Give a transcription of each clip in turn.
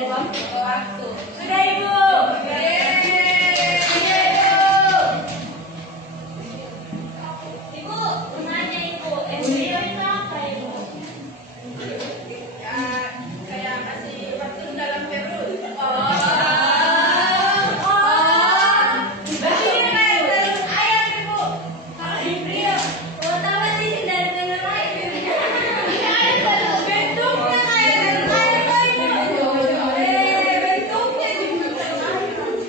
dari waktu ke waktu. Sudah Ibu? Ibu, nanya Ibu, beliau itu apa Ibu? Ya, kayak kasih waktu dalam perut. Berarti ini kayak telur ayam Ibu. Kalau Ibu, mau tahu sih dari telur ayam. Ini ada telur bentuknya kayak telur ayam Ibu. Bentuknya juga telur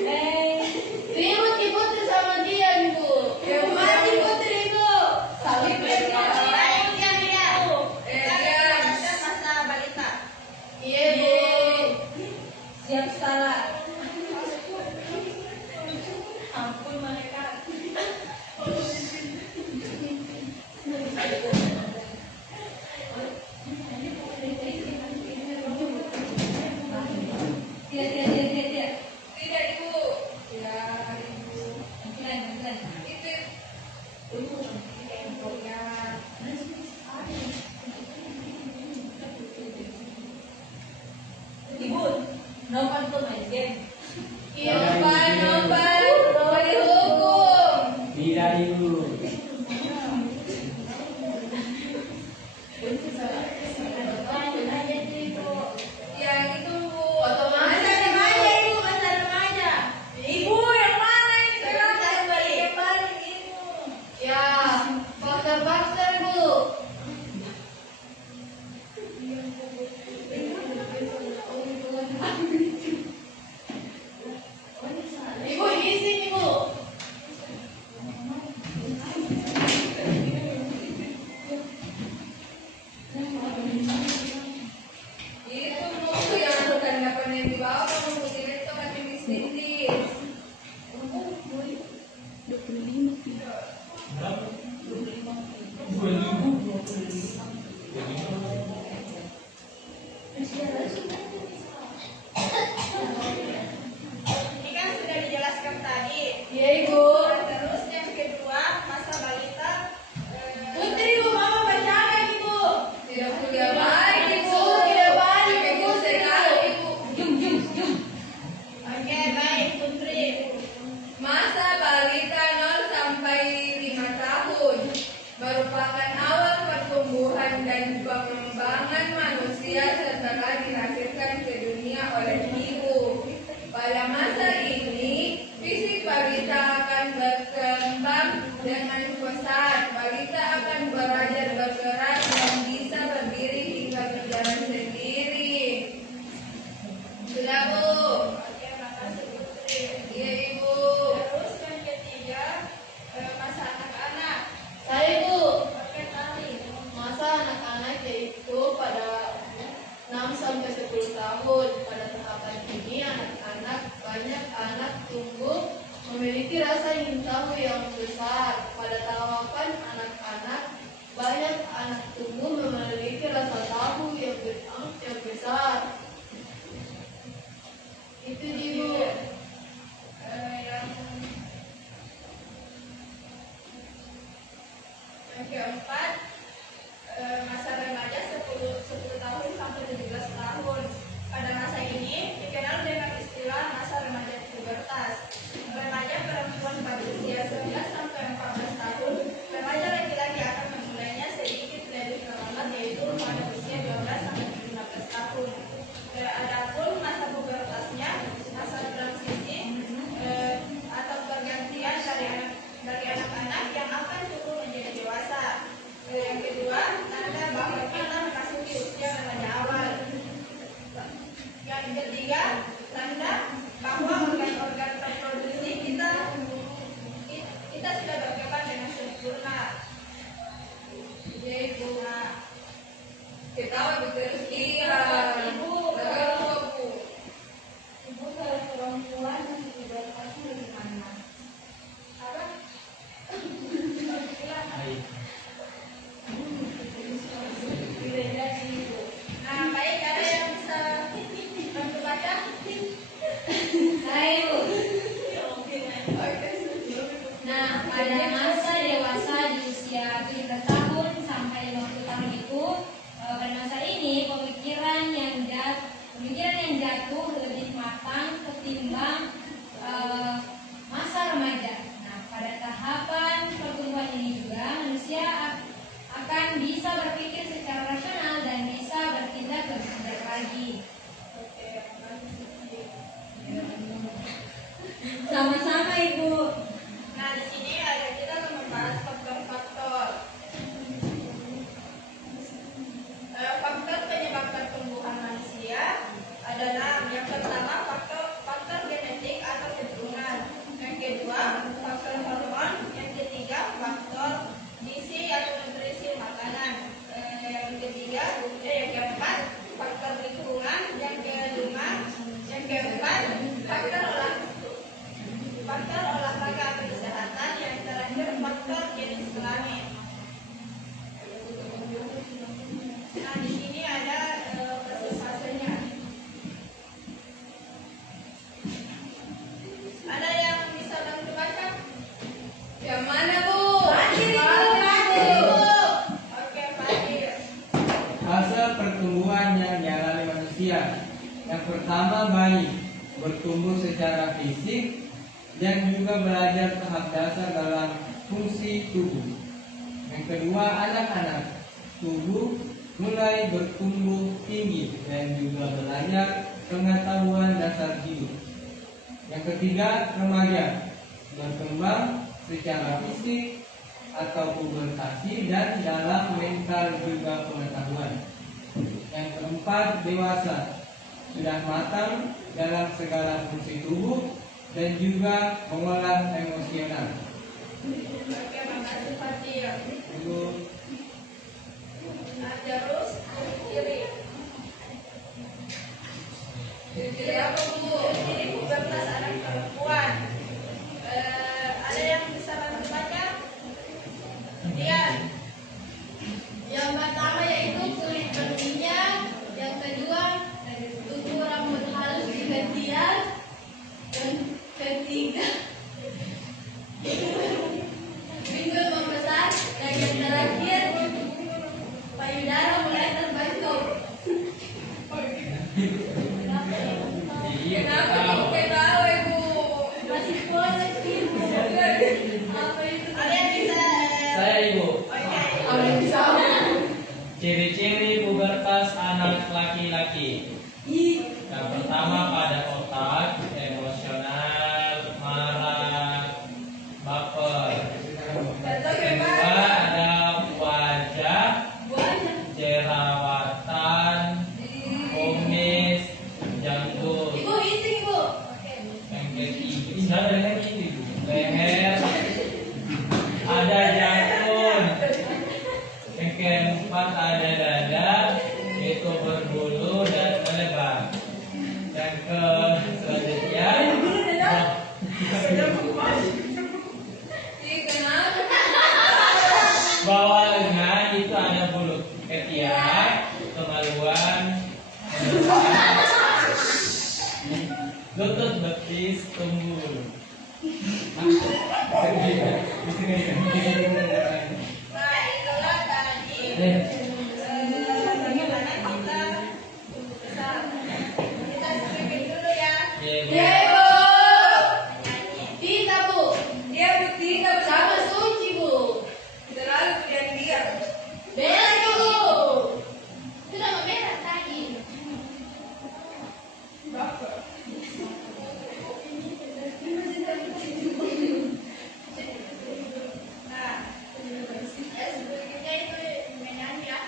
ayam. Ribut-ribut sama dia, Ibu. Ya mati putri Ibu. Saling Bentuknya ayam dia. Kita masa balita. Iya Bu. Siap salah. Ampun mereka. Tidak. Tidak, Ibu. Ya, Ibu. Bukan. Itu ya. Ibu, nopan tuh main game. Iya, nopan mau dihukum. Tidak Ibu. Ya itu, Bu. Masa remaja Ibu, masa remaja. Ibu yang mana ini? Sekarang saya balik yang balik Ibu. Ya, boxer, Bu. Ibu di sini, Bu. Itu buku yang bukan dapat yang dibawa, buku itu kan tipis-tipis. Ini kan sudah dijelaskan tadi. Iya Ibu. Terus yang kedua, masa balita. Putri Ibu, mama bacakan Ibu. Tidak kuliah baik, Ibu. Tidak balik Ibu sekali, Ibu. Jum. Oke, baik, Putri. Masa balita 0 sampai 5 tahun merupakan awal pertumbuhan dan pengembangan manusia setelah dilahirkan ke dunia oleh ibu. Pada masa ini, fisik balita akan berkembang dengan pesat. Balita akan belajar bergerak dan bisa berdiri hingga berjalan sendiri. Sudah, Bu. Oke, makasih, Putri. Iya, Ibu. Terus yang ketiga, masa anak-anak. Saya Bu. Oke, tadi. Masa anak-anak yaitu pada 6 sampai 10 tahun. Pada tahapan ini banyak anak tumbuh memiliki rasa ingin tahu yang besar. Pada tahapan anak-anak banyak anak tumbuh memiliki rasa tahu yang besar. Itu Ibu. Yang keempat, masa remaja 10 tahun sampai 17 tahun. Pada masa ini dikenal dengan istilah masa remaja pubertas. Remaja perempuan pada usia 11 sampai 14 tahun, remaja laki-laki akan memulainya sedikit lebih lambat, yaitu pada usia 12 sampai 15 tahun. Adapun masa pubertasnya, masa transisi atau pergantian dari anak-anak yang akan tumbuh menjadi dewasa. Yang kedua, tanda bahwa kita memasuki usia remaja awal. Yang ketiga, tanda bahwa organ-organ reproduksi kita sudah berkembang dengan sempurna. Yaitu, Ketawa terus iya. Ibu, Ibu kalau perempuan pubertasnya dari mana? apa? Tidak jadi Ibu. Nah, baik, ada yang bisa bantu baca? Saya Ibu. Nah, pada masa dewasa di usia 17 tahun sampai 50 tahun itu, pada masa ini pemikiran yang jatuh Ibu? Nah, di sini ada kita akan membahas faktor-faktor. Faktor penyebab pertumbuhan manusia adalah yang pertama faktor genetik atau keturunan, yang kedua faktor hormon, yang ketiga faktor gizi atau nutrisi makanan, yang keempat faktor lingkungan, yang keempat faktor olahraga atau kesehatan, yang terakhir faktor jenis kelamin. Nah, di sini ada fase-fasenya. Ada yang bisa bantu baca? Yang mana, Bu? Fadil, Ibu. Fadil. Oke, Fadil. Fase pertumbuhan yang dialami manusia. Yang pertama, bayi bertumbuh secara fisik dan juga belajar tahap dasar dalam fungsi tubuh. Yang kedua, anak-anak tubuh mulai bertumbuh tinggi dan juga belajar pengetahuan dasar hidup. Yang ketiga, remaja berkembang secara fisik atau pubertasi dan dalam mental juga pengetahuan. Yang keempat, dewasa sudah matang dalam segala fungsi tubuh dan juga mengolah emosional. Oke, makasih Fadil. Ibu, Nah, terus ciri-ciri. Ciri-ciri apa, Bu? Ciri pubertas anak perempuan. Ada yang bisa bantu baca? Dian. Yang pertama yaitu kulit berminyak, yang kedua tumbuh rambut halus di ketiak, yang ketiga pinggul membesar, dan yang terakhir payudara mulai terbentuk. Kenapa Ibu tahu, Ibu? Masih polos, Ibu. Apa itu? Ada yang bisa? Saya Ibu. Oke. Apa yang bisa? Ciri-ciri pubertas anak laki-laki. Yang pertama pada otak, emosional, marah, baper. Contoh Yang coba. kedua ada wajah, Buahnya. jerawatan, kumis, janggut. Ibu, isi, Ibu. Yang ketiga leher ini, leher ada jantung. Yang keempat ada dada, itu berbulu dan melebar. Yang selanjutnya Ih, kenapa? bawah lengan itu ada bulu ketiak, kemaluan, lutut betis tumbuh bulu. Nah, itulah tadi bagaimana kita tumbuh besar. Kita screening dulu ya. Ya, Ibu. Menyanyi. Kita, Bu. Dia putih, nggak Sama suci, Bu. terlalu kemudian dia. Beres, Bu. Sudah mau beres tadi. Nah, selanjutnya itu menyanyi ya.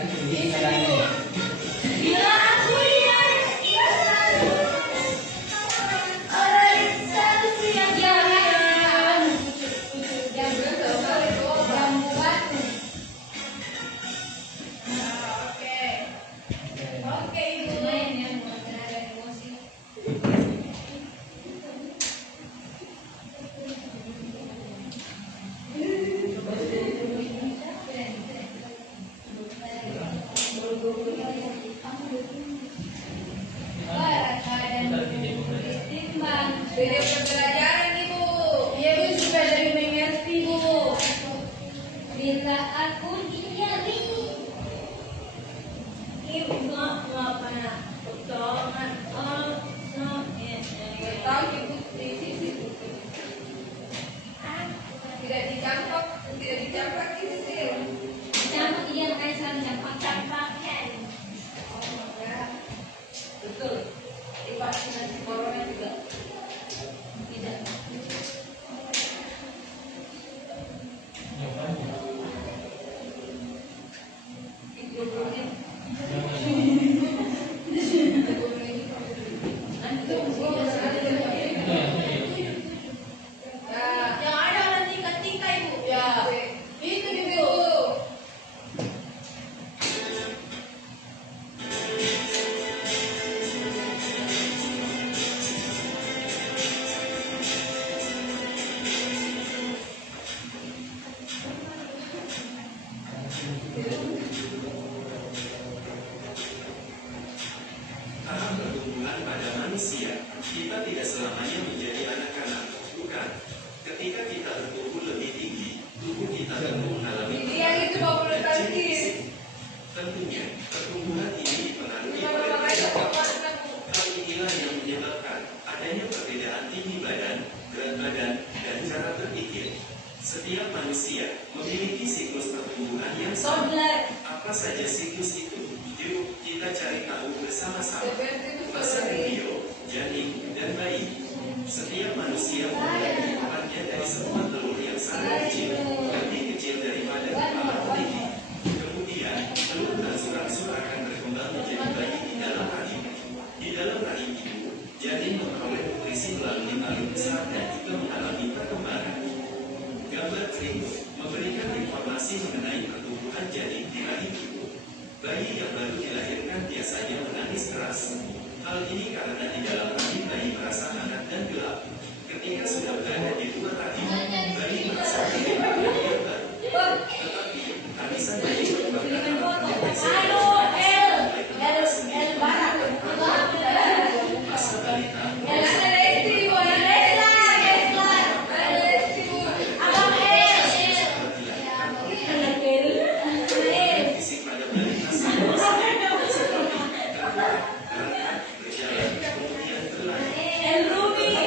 laki-laki tinggi badannya. Bila aku lihat ia selalu orang satu yang jalan. Oke, Ibu. Video pembelajaran Ibu. Iya, Bu, supaya lebih mengerti, Bu. Bila aku dinyali Ibu ngapana potongan tahu Ibu di sisi tidak dicampak itu Campur dia kayak saling campak-campak. betul divaksinasi corona juga tidak itu belum Yang ada nanti ketika, Ibu. Ya, itu Ibu. Tahap pertumbuhan pada manusia, kita tidak selamanya menjadi anak-anak, bukan. Ketika kita bertumbuh lebih tinggi, tubuh kita tentu mengalami Ini yang itu 20 tahun fisik. Tentunya, pertumbuhan ini dipengaruhi oleh banyak faktor. Hal inilah yang menyebabkan adanya perbedaan tinggi badan, berat badan, dan cara berpikir. Setiap manusia memiliki siklus pertumbuhan yang sama. Apa saja siklus itu? Yuk, kita cari tahu bersama-sama. Masa embryo, janin, dan bayi. Setiap manusia memulai kehidupannya dari sebuah telur yang sangat kecil, lebih kecil daripada kepala kelinci. Kemudian, telur berangsur-angsur akan berkembang menjadi bayi di dalam rahim. Di dalam rahim ibu, janin memperoleh nutrisi melalui taring besar dan juga mengalami perkembangan. Gambar berikut memberikan informasi mengenai pertumbuhan janin di rahim ibu. Bayi yang baru dilahirkan biasanya menangis keras. Hal ini karena di dalam rahim bayi merasa hangat dan gelap. Ketika sudah berada di luar rahim, bayi merasa hidup dan baru. Tetapi, tangisan bayi merupakan masa balita. Fisik pada balita sama seperti bergerak, berjalan, kemudian berlari.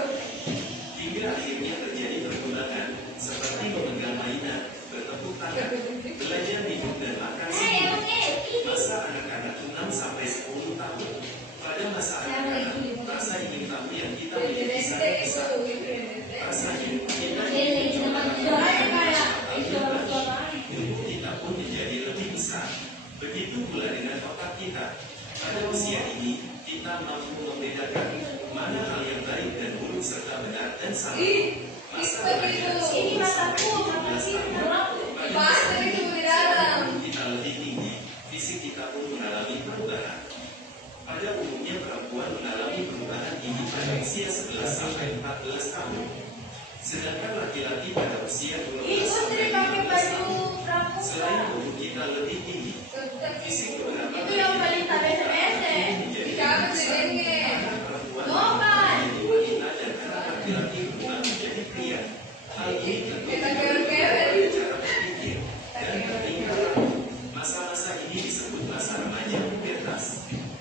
Hingga akhirnya terjadi perkembangan seperti memegang mainan, bertepuk tangan, belajar hidup dan makan sendiri. Masa anak-anak 6 sampai 10 tahun. Pada masa anak-anak, rasa ingin tahu yang kita miliki sangat besar. Rasanya kita ingin mencoba tubuh kita pun menjadi lebih besar. Begitu pula dengan otak kita. Pada usia ini, kita mampu membedakan mana hal yang baik dan buruk serta benar dan salah. Masa remaja Ini masaku, 17 tahun. Dibahas dari itu di dalam. Kita lebih tinggi, fisik kita pun mengalami perubahan. Pada umumnya perempuan mengalami perubahan ini pada usia 11 sampai 14 tahun. Sedangkan laki-laki pada usia 12 Ibu sampai sering pakai 15 baju tahun. pramuka. Selain tubuh kita lebih tinggi, fisik beberapa Itu yang paling tak SMS. menjadi Kamu lebih besar. sering Karena perempuan Bukan. menjadi wanita dan karena laki-laki berubah menjadi pria. Hal ini tentu Kita dipengaruhi keren-keren. oleh cara berpikir dan peningkatan. Masa-masa ini disebut masa remaja pubertas.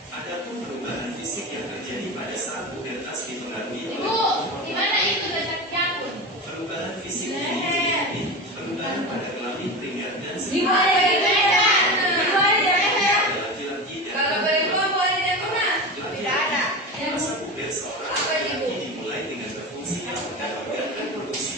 Adapun perubahan fisik yang terjadi pada saat pubertas dipengaruhi oleh Ibu, gimana itu letak jangkut? perubahan fisik ini seperti perubahan pada kelamin primer dan Di sekundер. mana? Pada laki-laki dan Kalau perempuan boleh dia pernah? Tidak Tidak ada. masa puber seorang laki-laki dimulai dengan berfungsinya organ-organ reproduksi.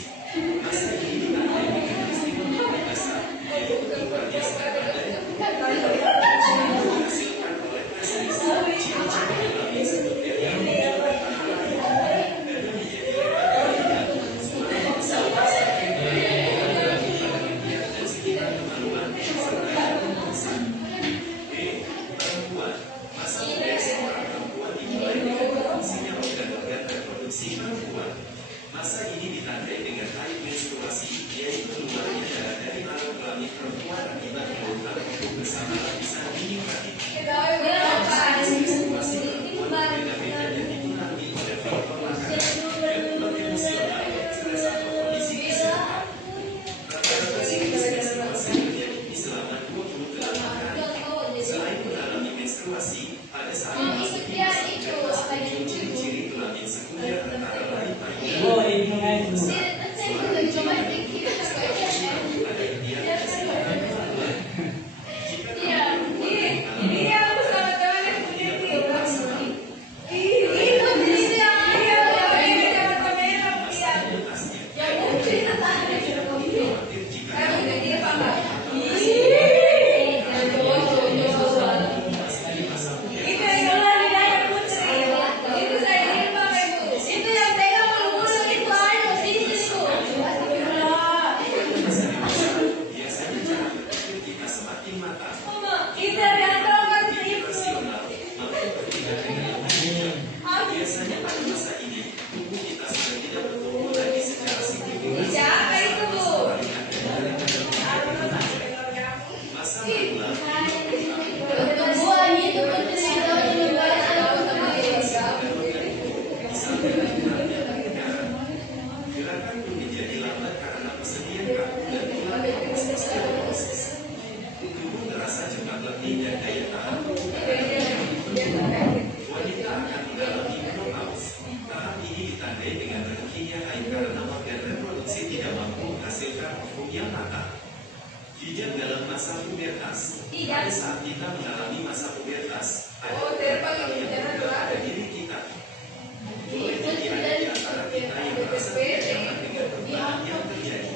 pada ideal kesehatan keluarga. Jika kamu mengalami Ini yang bersama teman yang punya tidak nih. perlu senang, Iya, masalah atasnya. yang Khawatir jika kamu masih masa muda. itu yang jualan di daerah Putri. Itu saya ingin Bapak Ibu. Itu yang pegang bulu-bulu itu ayo sini tuh. Biasanya cara berpikir kita semakin matang, Mama, kita yang tahu kan lebih itu. rasional, mampu bertindak dengan lebih bijak. Biasanya pada masa ini, tubuh kita sudah tidak bertumbuh lagi secara signifikan. Siapa itu, Bu? Paling ada dari masa manula, Pertumbuhan itu Putri tahun 15 gerakan pun menjadi lambat karena persediaan kaku dan tulang yang osteoporosis. Tubuh terasa cepat letih dan daya tahan tubuh wanita akan mengalami menopause. Tahap ini ditandai dengan berhentinya haid karena organ reproduksi tidak mampu menghasilkan ovum yang matang. Bijak dalam masa pubertas. Pada saat kita mengalami masa pubertas, ada beberapa hal yang berubah pada diri kita. Boleh jadi ada di antara kita yang merasa tidak nyaman dengan perubahan yang terjadi.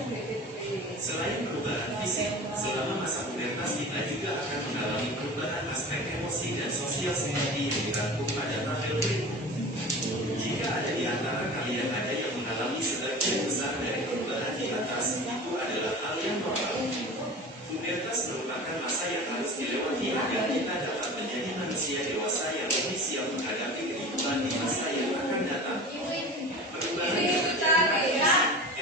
Selain perubahan fisik, selama masa pubertas kita juga akan mengalami perubahan aspek emosi dan sosial seperti yang dirangkum pada tabel berikut. Jika ada di antara kalian ada yang mengalami sebagian besar dari perubahan di atas, itu adalah hal yang normal. Pubertas merupakan masa yang harus dilewati agar kita dapat menjadi manusia dewasa yang lebih siap menghadapi kehidupan di masa yang akan datang. Perubahan yang terjadi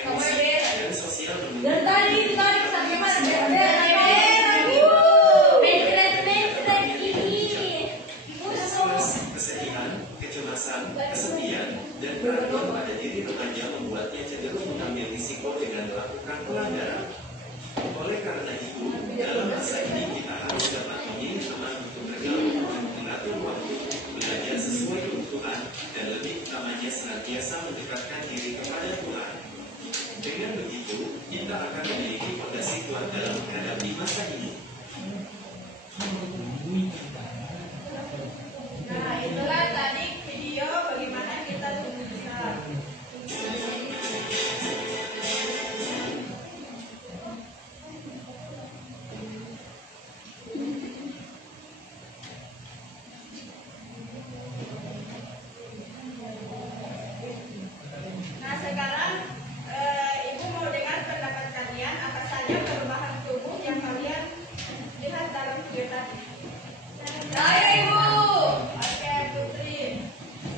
emosi dan sosial Dan menunjukkan tadi itu tadi sampai mana? stres, kesedihan, kecemasan, kesepian, dan keraguan pada diri remaja membuatnya cenderung mengambil risiko dengan melakukan pelanggaran. Oleh karena itu, dalam masa ini kita harus dapat memilih teman untuk bergaul, mengatur waktu, belajar sesuai kebutuhan, dan lebih utamanya senantiasa mendekatkan diri kepada Tuhan. Dengan begitu, kita akan memiliki fondasi kuat dalam menghadapi masa ini. Nah, itulah tadi video bagaimana kita tumbuh besar. Nah, sekarang Ibu mau dengar pendapat kalian apa saja perubahan tubuh yang kalian lihat dalam video tadi. Saya Ibu. Oke, Putri.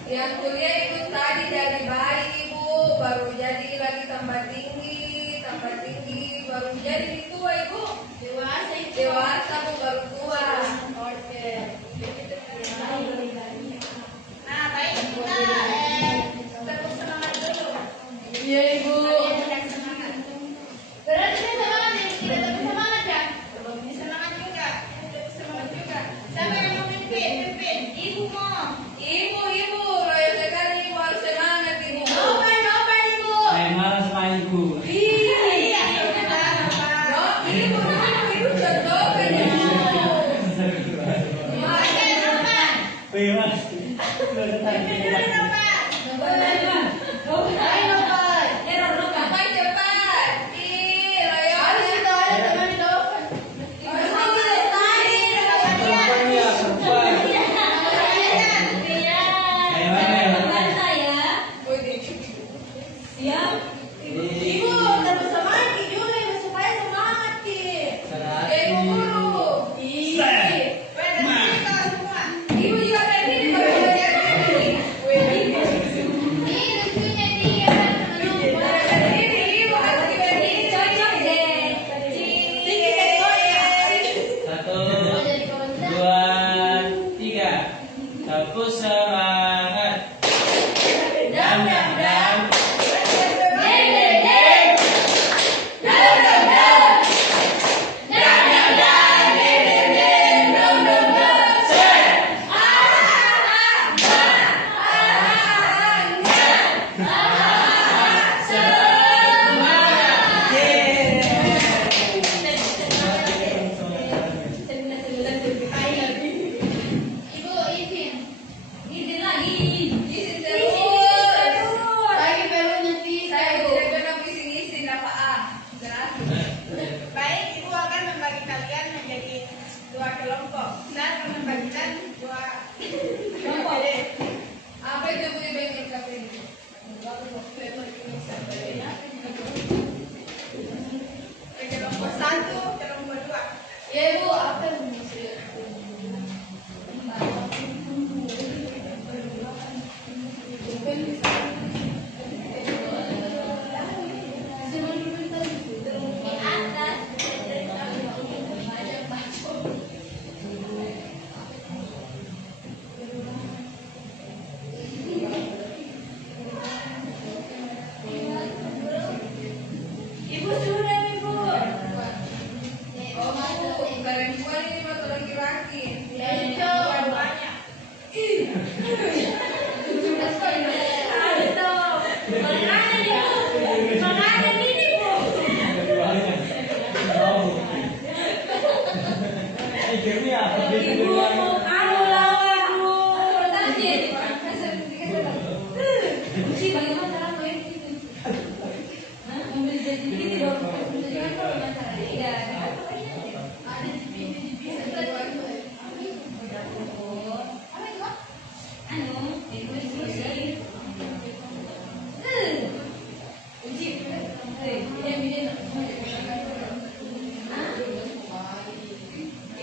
Yang kuliah itu tadi dari bayi Ibu, baru jadi lagi tambah tinggi, baru jadi tua Ibu. Dewasa itu. Dewasa Bu, baru tua. Oke. Nah, baik kita tepuk semangat dulu. Iya Ibu. Kalian sedang semangat. Berarti saya semangat ya, kita tetap semangat ya. Semangat juga. Tepuk semangat juga. Siapa yang mau pimpin? Pimpin. Ibu mau. Ibu, loyo sekali Ibu harus semangat Ibu. Nopan Ibu. Saya malas Pak Ibu. Iya, kita apa? Ibu contohkan ya.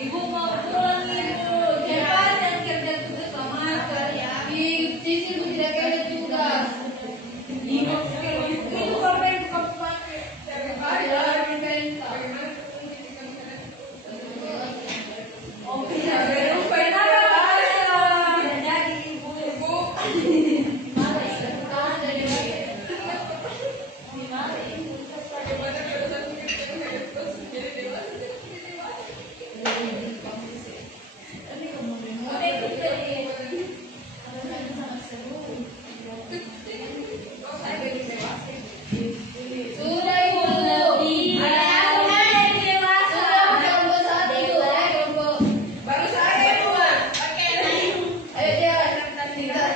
Ibu mau pulang ibu, cepat dan kerja tugas mama ya. Cici bu tidak ada tugas. Ibu korban kabupaten. Ada minta. Oh bisa berubah nama jadi ibu. Sudah ibu. Baru saya dua. Oke. Ayo dia.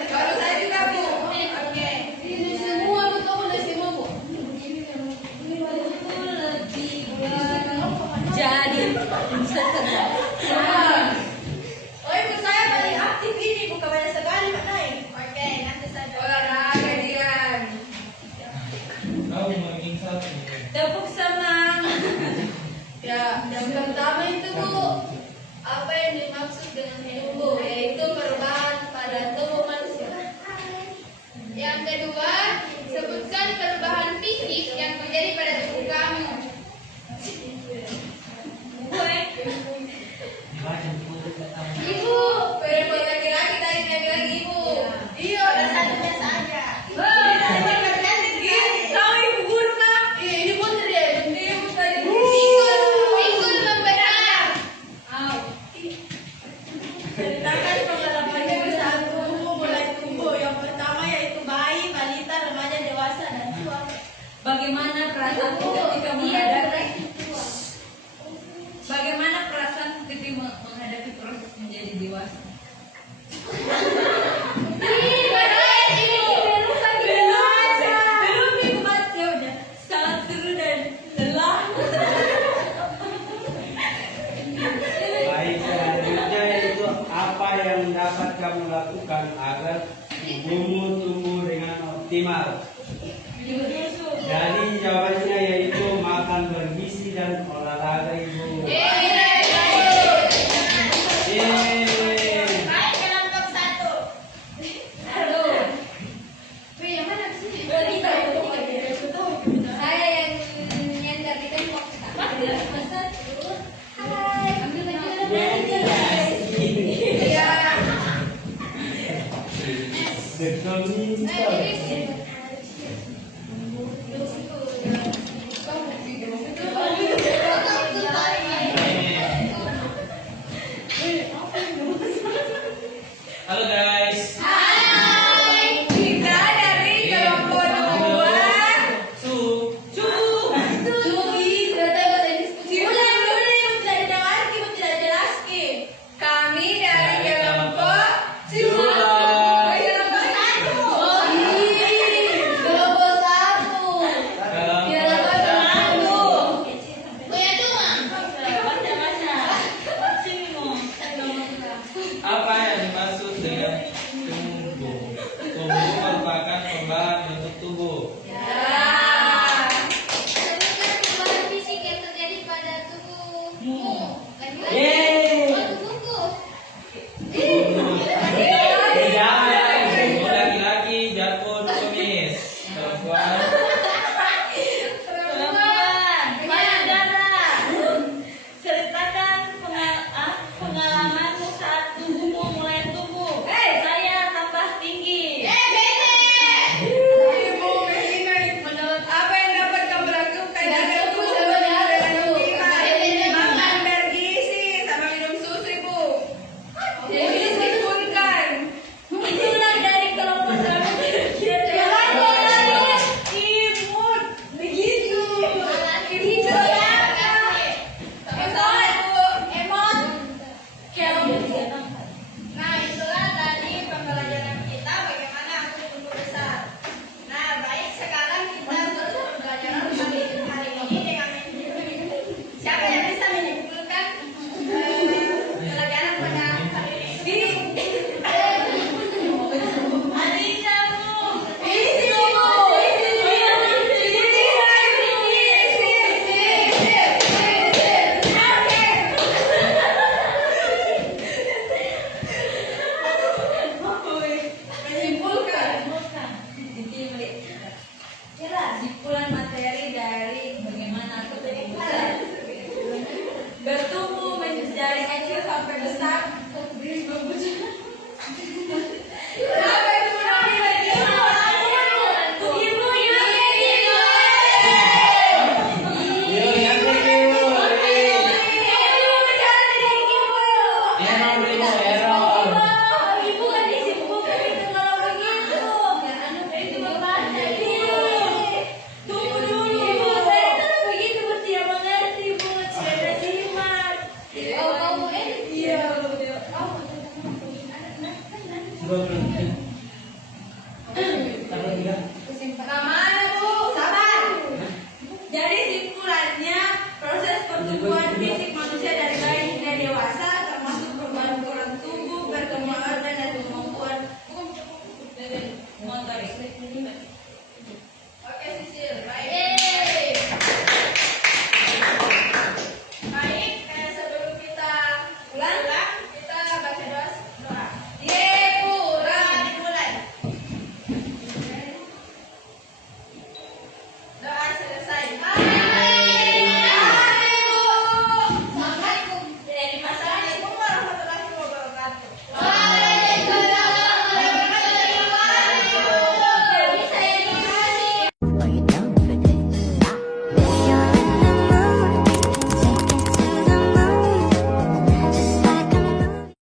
Baru saya juga bu. Oke. Ini semua betul udah semua bu. Jadi setelah Oh ibu saya paling aktif ini bukan banyak sekali Pak Nai. Oke nanti saja. olahraga Dian, Kau mending satu. tepuk semangat. Ya, yang pertama itu bu, apa yang dimaksud dengan ilmu, yaitu perubahan pada tubuh manusia. Yang kedua, sebutkan perubahan fisik yang terjadi pada tubuh kamu. Ibu, perempuan laki-laki dari laki-laki ibu. Iya, udah satunya saja. Tahu ibu guru kan? Ini putri ya. Ibu tadi. Ikut membenar. Ceritakan pengalamannya bersama tumbuh mulai tumbuh. Yang pertama yaitu bayi, balita, remaja, dewasa, dan tua. Bagaimana perasaanmu ketika menghadapi? Bagaimana perasaanmu ketika menghadapi proses menjadi dewasa? Belum ibu baca udah sangat seru dan lelah. Baik, selanjutnya yaitu apa yang dapat kamu lakukan agar tubuhmu tumbuh dengan optimal. Jadi jawabannya yaitu makan bergizi dan olahraga ibu. Baik, kelompok satu. Saya yang nyender di tembok. Satu. Hai. Ambil baju Iya. Halo guys. Hai. Kita dari kelompok dua. Cuy, ulang dulu ibu tidak didengar, ibu tidak jelas ki. Kami dari kelompok Dua. kelompok satu. Oh iya. kesimpulannya proses pertumbuhan fisik